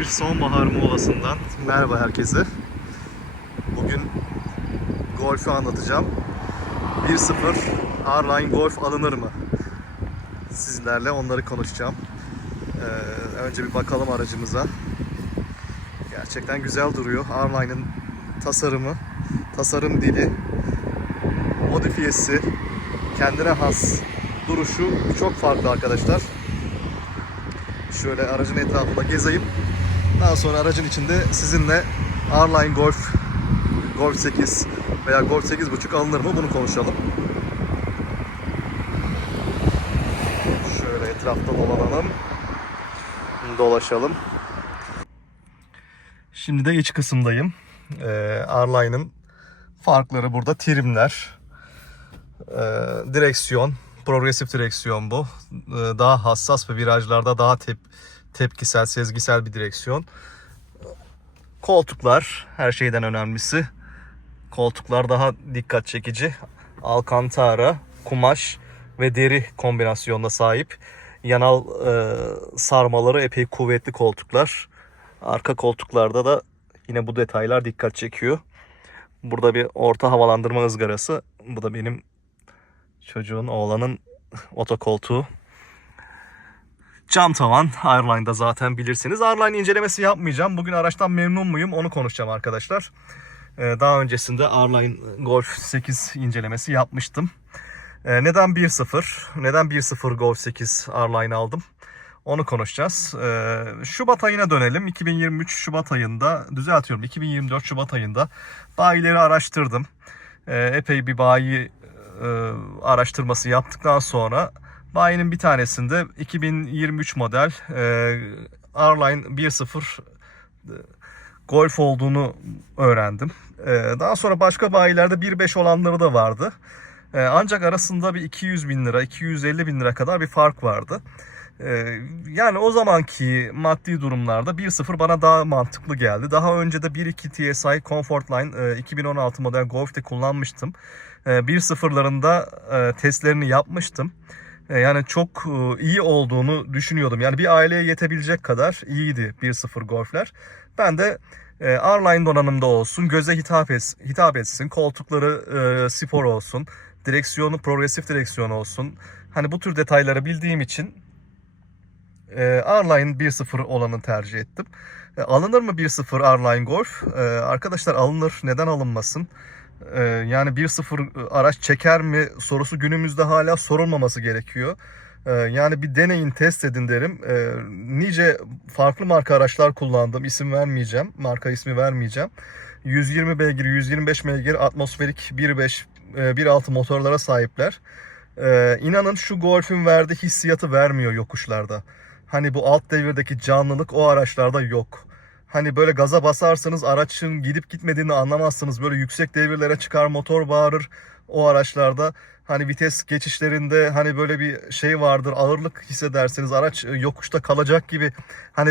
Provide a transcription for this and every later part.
bir sonbahar molasından merhaba herkese. Bugün Golf'ü anlatacağım. 1-0 R-Line Golf alınır mı? Sizlerle onları konuşacağım. Ee, önce bir bakalım aracımıza. Gerçekten güzel duruyor. R-Line'ın tasarımı, tasarım dili, modifiyesi, kendine has duruşu çok farklı arkadaşlar. Şöyle aracın etrafında gezeyim. Daha sonra aracın içinde sizinle R-Line Golf, Golf 8 veya Golf 8.5 alınır mı bunu konuşalım. Şöyle etrafta dolanalım. Dolaşalım. Şimdi de iç kısımdayım. Ee, R-Line'ın farkları burada trimler, ee, direksiyon, progresif direksiyon bu. Ee, daha hassas ve virajlarda daha tep tepkisel, sezgisel bir direksiyon. Koltuklar her şeyden önemlisi. Koltuklar daha dikkat çekici. Alcantara, kumaş ve deri kombinasyonuna sahip. Yanal e, sarmaları epey kuvvetli koltuklar. Arka koltuklarda da yine bu detaylar dikkat çekiyor. Burada bir orta havalandırma ızgarası. Bu da benim çocuğun, oğlanın otokoltuğu. Cam tavan. Airline'da zaten bilirsiniz. Airline incelemesi yapmayacağım. Bugün araçtan memnun muyum onu konuşacağım arkadaşlar. Ee, Daha öncesinde Airline Golf 8 incelemesi yapmıştım. Ee, Neden 1.0? Neden 1.0 Golf 8 Airline aldım? Onu konuşacağız. Ee, Şubat ayına dönelim. 2023 Şubat ayında, düzeltiyorum 2024 Şubat ayında bayileri araştırdım. Ee, Epey bir bayi e, araştırması yaptıktan sonra bayinin bir tanesinde 2023 model e, R-Line 1.0 e, Golf olduğunu öğrendim. E, daha sonra başka bayilerde 1.5 olanları da vardı. E, ancak arasında bir 200 bin lira, 250 bin lira kadar bir fark vardı. E, yani o zamanki maddi durumlarda 1.0 bana daha mantıklı geldi. Daha önce de 1.2 TSI Comfortline e, 2016 model Golf'te kullanmıştım. E, 1.0'larında e, testlerini yapmıştım. E, Yani çok e, iyi olduğunu düşünüyordum. Yani bir aileye yetebilecek kadar iyiydi 1.0 Golf'ler. Ben de e, R-Line donanımda olsun, göze hitap, et, hitap etsin, koltukları e, spor olsun, direksiyonu progresif direksiyon olsun. Hani bu tür detayları bildiğim için e, R-Line 1.0 olanı tercih ettim. E, alınır mı 1.0 R-Line Golf? E, arkadaşlar alınır. Neden alınmasın? E, yani 1.0 araç çeker mi sorusu günümüzde hala sorulmaması gerekiyor. E, yani bir deneyin, test edin derim. E, nice farklı marka araçlar kullandım. İsim vermeyeceğim. Marka ismi vermeyeceğim. 120 beygir, 125 beygir atmosferik 1.5, e, 1.6 motorlara sahipler. E, inanın şu Golf'ün verdiği hissiyatı vermiyor yokuşlarda. Hani bu alt devirdeki canlılık o araçlarda yok. Hani böyle gaza basarsanız araçın gidip gitmediğini anlamazsınız. Böyle yüksek devirlere çıkar motor bağırır o araçlarda. Hani vites geçişlerinde hani böyle bir şey vardır ağırlık hissedersiniz araç e, yokuşta kalacak gibi hani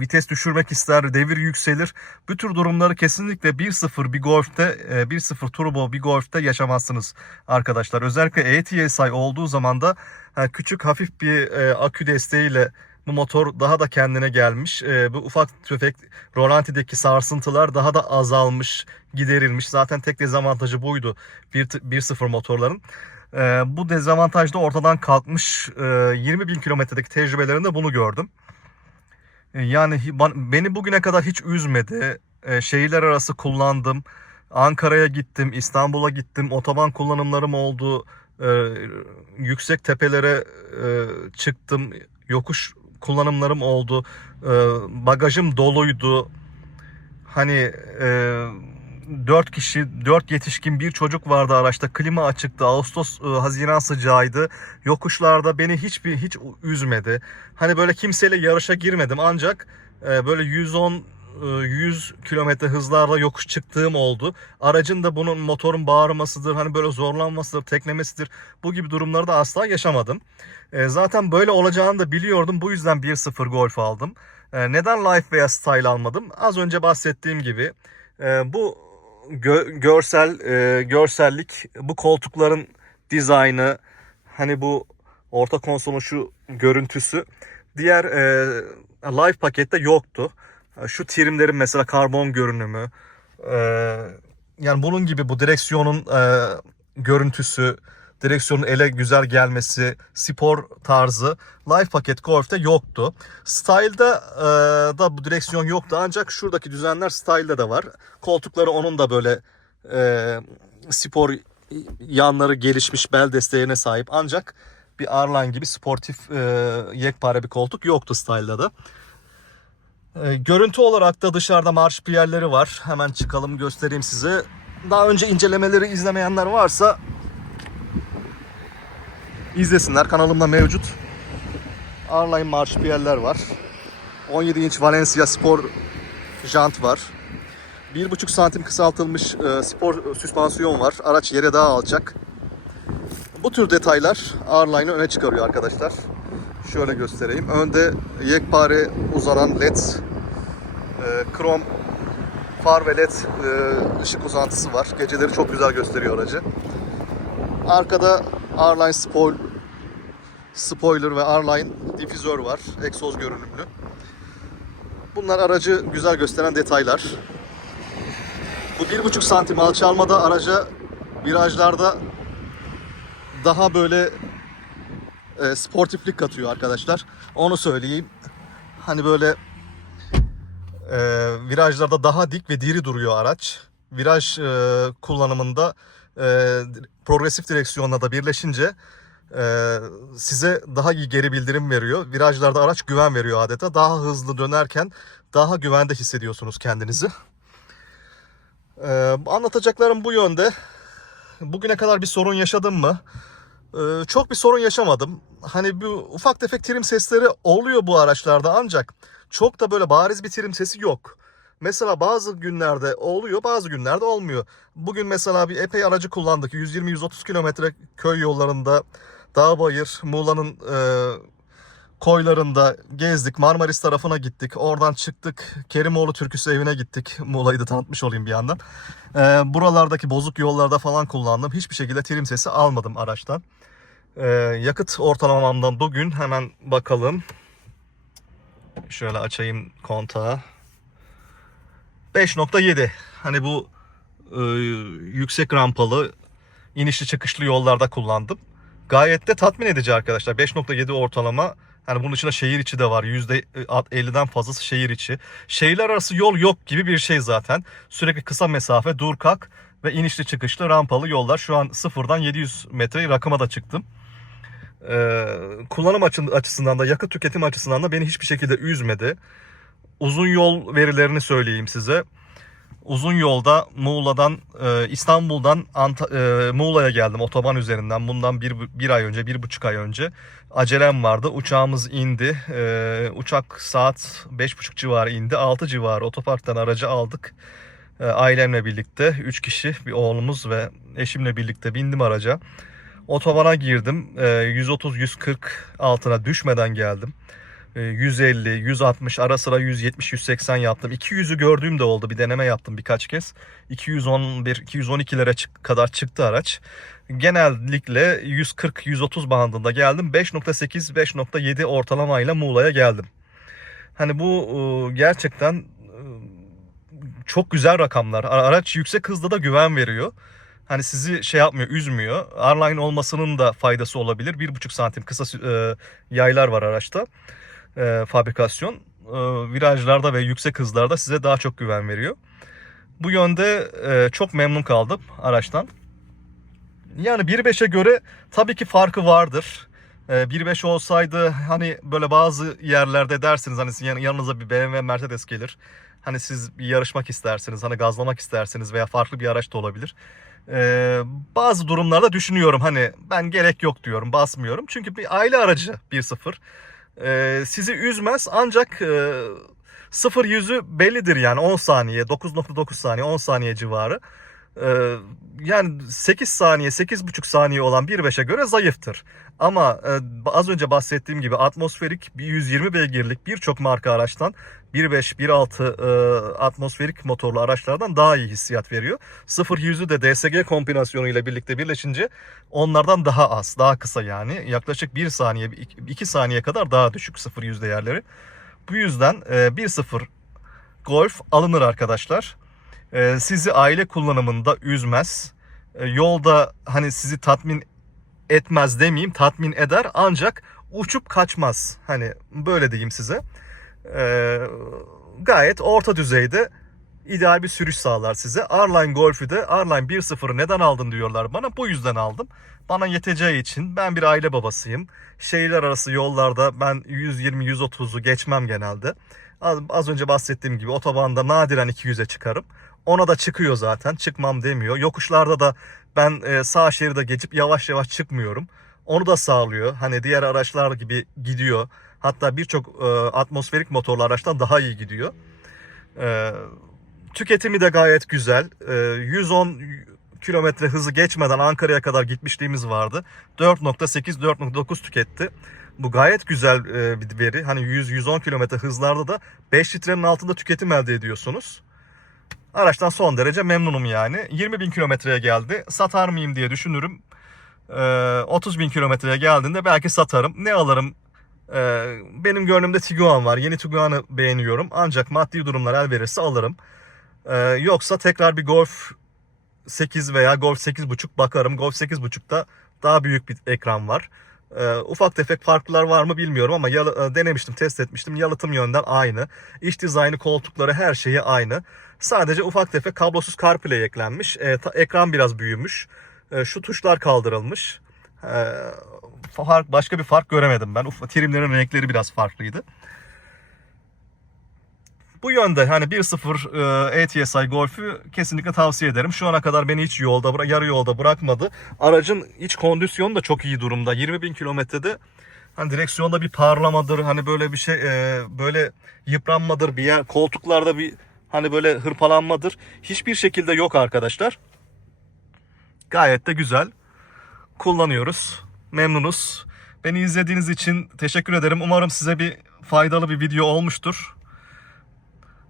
vites düşürmek ister devir yükselir. Bu tür durumları kesinlikle 1.0 bir Golf'te e, 1.0 turbo bir Golf'te yaşamazsınız arkadaşlar. Özellikle ATSI olduğu zaman da ha, küçük hafif bir e, akü desteğiyle bu motor daha da kendine gelmiş. E, bu ufak tefek rolantideki sarsıntılar daha da azalmış, giderilmiş. Zaten tek dezavantajı buydu 1.0 motorların. E, bu dezavantaj da ortadan kalkmış. E, 20 bin kilometredeki tecrübelerinde bunu gördüm. E, yani beni bugüne kadar hiç üzmedi. E, şehirler arası kullandım. Ankara'ya gittim, İstanbul'a gittim. Otoban kullanımlarım oldu. E, yüksek tepelere e, çıktım. Yokuş kullanımlarım oldu. E, bagajım doluydu. Hani e, 4 kişi, 4 yetişkin bir çocuk vardı araçta. Klima açıktı. Ağustos, e, Haziran sıcağıydı. Yokuşlarda beni hiçbir hiç üzmedi. Hani böyle kimseyle yarışa girmedim ancak e, böyle 110 e, 100 kilometre hızlarla yokuş çıktığım oldu. Aracın da bunun motorun bağırmasıdır, hani böyle zorlanmasıdır, teklemesidir. Bu gibi durumları da asla yaşamadım. E, Zaten böyle olacağını da biliyordum. Bu yüzden 1.0 Golf aldım. E, Neden Life veya Style almadım? Az önce bahsettiğim gibi e, bu gö- görsel e, görsellik, bu koltukların dizaynı, hani bu orta konsolun şu görüntüsü diğer e, live pakette yoktu. Şu trimlerin mesela karbon görünümü, e, yani bunun gibi bu direksiyonun e, görüntüsü, direksiyonun ele güzel gelmesi, spor tarzı live paket Golf'te yoktu. Style'da e, da bu direksiyon yoktu ancak şuradaki düzenler Style'da da var. Koltukları onun da böyle e, spor yanları gelişmiş bel desteğine sahip ancak bir R-Line gibi sportif e, yekpare bir koltuk yoktu Style'da da. E, görüntü olarak da dışarıda marş piyerleri var. Hemen çıkalım göstereyim size. Daha önce incelemeleri izlemeyenler varsa izlesinler. Kanalımda mevcut. R-Line marş piyerler var. 17 inç Valencia Spor jant var. 1,5 santim kısaltılmış e, spor süspansiyon var. Araç yere daha alacak. Bu tür detaylar R-Line'ı öne çıkarıyor arkadaşlar. Şöyle göstereyim. Önde yekpare uzanan led, e, krom far ve led e, ışık uzantısı var. Geceleri çok güzel gösteriyor aracı. Arkada R-Line spoil, spoiler ve R-Line difüzör var. Egzoz görünümlü. Bunlar aracı güzel gösteren detaylar. Bu 1,5 santim alçalmada araca virajlarda daha böyle e, sportiflik katıyor arkadaşlar. Onu söyleyeyim. Hani böyle e, virajlarda daha dik ve diri duruyor araç. Viraj e, kullanımında e, progresif direksiyonla da birleşince e, size daha iyi geri bildirim veriyor. Virajlarda araç güven veriyor adeta. Daha hızlı dönerken daha güvende hissediyorsunuz kendinizi. E, anlatacaklarım bu yönde. Bugüne kadar bir sorun yaşadım mı? Ee, çok bir sorun yaşamadım. Hani bu ufak tefek trim sesleri oluyor bu araçlarda ancak çok da böyle bariz bir trim sesi yok. Mesela bazı günlerde oluyor, bazı günlerde olmuyor. Bugün mesela bir epey aracı kullandık. 120-130 kilometre köy yollarında, dağ bayır, Muğla'nın e, koylarında gezdik. Marmaris tarafına gittik. Oradan çıktık. Kerimoğlu Türküsü evine gittik. Muğla'yı da tanıtmış olayım bir yandan. Ee, buralardaki bozuk yollarda falan kullandım. Hiçbir şekilde trim sesi almadım araçtan. Ee, yakıt ortalamamdan bugün hemen bakalım. Şöyle açayım kontağı. 5.7. Hani bu e, yüksek rampalı inişli çıkışlı yollarda kullandım. Gayet de tatmin edici arkadaşlar. 5.7 ortalama. Hani bunun içinde şehir içi de var. %50'den fazlası şehir içi. Şehirler arası yol yok gibi bir şey zaten. Sürekli kısa mesafe, dur kalk ve inişli çıkışlı rampalı yollar. Şu an sıfırdan 700 metre rakıma da çıktım. Ee, kullanım açı- açısından da yakıt tüketim açısından da beni hiçbir şekilde üzmedi. Uzun yol verilerini söyleyeyim size. Uzun yolda Muğla'dan e, İstanbul'dan Anta- e, Muğla'ya geldim otoban üzerinden. Bundan bir, bir ay önce, bir buçuk ay önce. Acelem vardı. Uçağımız indi. E, uçak saat beş buçuk civarı indi. 6 civarı otoparktan aracı aldık. E, ailemle birlikte 3 kişi, bir oğlumuz ve eşimle birlikte bindim araca. Otobana girdim. E, 130-140 altına düşmeden geldim. E, 150, 160 ara sıra 170, 180 yaptım. 200'ü gördüğüm de oldu. Bir deneme yaptım birkaç kez. 211, 212'lere çık- kadar çıktı araç. Genellikle 140, 130 bandında geldim. 5.8, 5.7 ortalamayla Muğla'ya geldim. Hani bu e, gerçekten e, çok güzel rakamlar. Araç yüksek hızda da güven veriyor. Hani sizi şey yapmıyor, üzmüyor. R-Line olmasının da faydası olabilir. 1.5 santim kısa e, yaylar var araçta e, fabrikasyon e, virajlarda ve yüksek hızlarda size daha çok güven veriyor. Bu yönde e, çok memnun kaldım araçtan. Yani 1.5'e göre tabii ki farkı vardır. E, 1.5 olsaydı hani böyle bazı yerlerde dersiniz hani sizin yan- yanınıza bir BMW Mercedes gelir. Hani siz yarışmak istersiniz, hani gazlamak istersiniz veya farklı bir araç da olabilir. E, bazı durumlarda düşünüyorum hani ben gerek yok diyorum, basmıyorum. Çünkü bir aile aracı 1.0 e, sizi üzmez ancak e, 0 yüzü bellidir yani 10 saniye 9.9 saniye 10 saniye civarı. Ee, yani 8 saniye, 8,5 saniye olan 1.5'e göre zayıftır. Ama e, az önce bahsettiğim gibi atmosferik bir 120 beygirlik birçok marka araçtan 1.5, 1.6 e, atmosferik motorlu araçlardan daha iyi hissiyat veriyor. 0-100'ü de DSG kombinasyonu ile birlikte birleşince onlardan daha az, daha kısa yani. Yaklaşık 1 saniye, 2 saniye kadar daha düşük 0-100 değerleri. Bu yüzden e, 1.0 Golf alınır arkadaşlar. Ee, sizi aile kullanımında üzmez. Ee, yolda hani sizi tatmin etmez demeyeyim, tatmin eder ancak uçup kaçmaz. Hani böyle diyeyim size. Ee, gayet orta düzeyde ideal bir sürüş sağlar size. Arline Golf'ü de Arline 1.0'ı neden aldın diyorlar bana. Bu yüzden aldım. Bana yeteceği için ben bir aile babasıyım. Şehirler arası yollarda ben 120-130'u geçmem genelde. Az, az önce bahsettiğim gibi otobanda nadiren 200'e çıkarım. Ona da çıkıyor zaten. Çıkmam demiyor. Yokuşlarda da ben e, sağ şeride geçip yavaş yavaş çıkmıyorum. Onu da sağlıyor. Hani diğer araçlar gibi gidiyor. Hatta birçok e, atmosferik motorlu araçtan daha iyi gidiyor. E, tüketimi de gayet güzel. E, 110 kilometre hızı geçmeden Ankara'ya kadar gitmişliğimiz vardı. 4.8-4.9 tüketti. Bu gayet güzel e, bir veri. Hani 100-110 kilometre hızlarda da 5 litrenin altında tüketim elde ediyorsunuz. Araçtan son derece memnunum yani. 20 bin kilometreye geldi. Satar mıyım diye düşünürüm. Ee, 30 bin kilometreye geldiğinde belki satarım. Ne alırım? Ee, benim gönlümde Tiguan var. Yeni Tiguan'ı beğeniyorum. Ancak maddi durumlar el verirse alırım. Ee, yoksa tekrar bir Golf 8 veya Golf 8.5 bakarım. Golf 8.5'da daha büyük bir ekran var. Ee, ufak tefek farklar var mı bilmiyorum ama yalı- e, denemiştim, test etmiştim. Yalıtım yönden aynı. İç dizaynı, koltukları her şeyi aynı. Sadece ufak tefek kablosuz CarPlay eklenmiş. Ee, ta- ekran biraz büyümüş. Ee, şu tuşlar kaldırılmış. Ee, fark, başka bir fark göremedim ben. Uf, trimlerin renkleri biraz farklıydı. Bu yönde hani 1.0 e, ATSI Golf'ü kesinlikle tavsiye ederim. Şu ana kadar beni hiç yolda, yarı yolda bırakmadı. Aracın iç kondisyonu da çok iyi durumda. 20 bin kilometrede hani direksiyonda bir parlamadır, hani böyle bir şey, e, böyle yıpranmadır bir yer, koltuklarda bir hani böyle hırpalanmadır. Hiçbir şekilde yok arkadaşlar. Gayet de güzel. Kullanıyoruz. Memnunuz. Beni izlediğiniz için teşekkür ederim. Umarım size bir faydalı bir video olmuştur.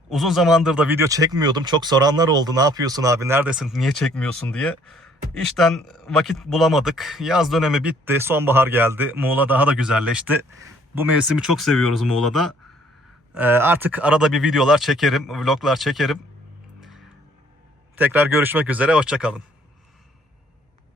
Uzun zamandır da video çekmiyordum. Çok soranlar oldu. Ne yapıyorsun abi? Neredesin? Niye çekmiyorsun diye. İşten vakit bulamadık. Yaz dönemi bitti. Sonbahar geldi. Muğla daha da güzelleşti. Bu mevsimi çok seviyoruz Muğla'da. Ee, artık arada bir videolar çekerim, vloglar çekerim. Tekrar görüşmek üzere. Hoşçakalın.